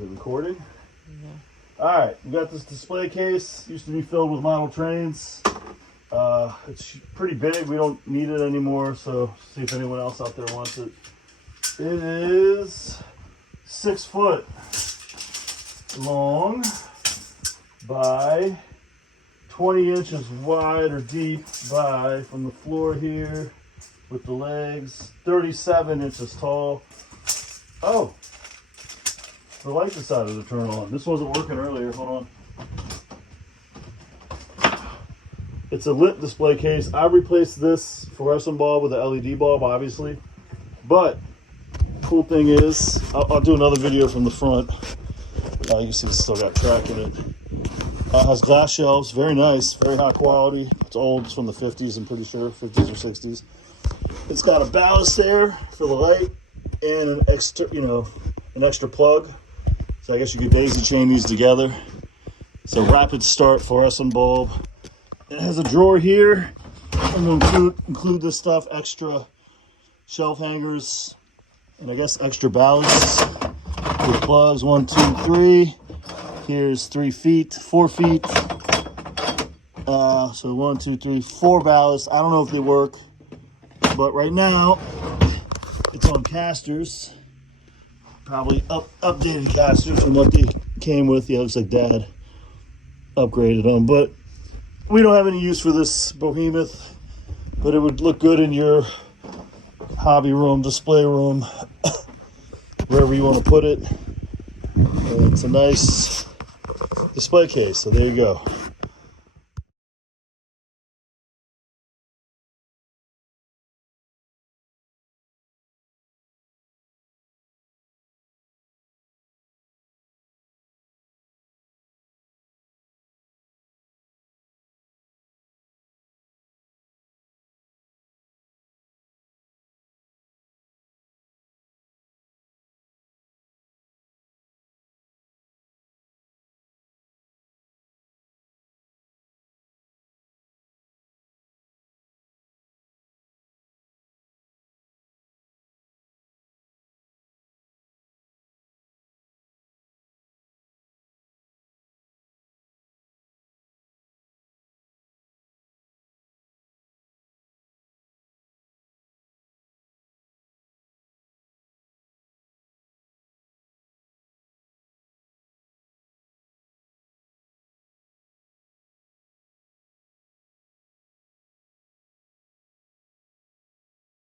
Is it recording? Yeah. All right, we got this display case. Used to be filled with model trains. It's pretty big. We don't need it anymore, so see if anyone else out there wants it. It is 6 foot long by 20 inches wide or deep by, from the floor here with the legs, 37 inches tall. Oh, the light decided to turn on. This wasn't working earlier. Hold on. It's a lit display case. I replaced this fluorescent bulb with an LED bulb, obviously. But cool thing is, I'll do another video from the front. You can see it's still got track in it. Has glass shelves, very nice, very high quality. It's old, it's from the 50s, I'm pretty sure, 50s or 60s. It's got a ballast there for the light and an extra plug. So I guess you could daisy chain these together. It's a rapid start fluorescent bulb. It has a drawer here. I'm gonna include this stuff, extra shelf hangers, and I guess extra ballasts with plugs. 1, 2, 3. Here's 3 feet, 4 feet. So 1, 2, 3, 4 ballasts. I don't know if they work, but right now it's on casters. Probably updated casters from what they came with. Yeah, it looks like Dad upgraded them, but we don't have any use for this behemoth. But it would look good in your hobby room, display room, wherever you want to put it. And it's a nice display case, so there you go.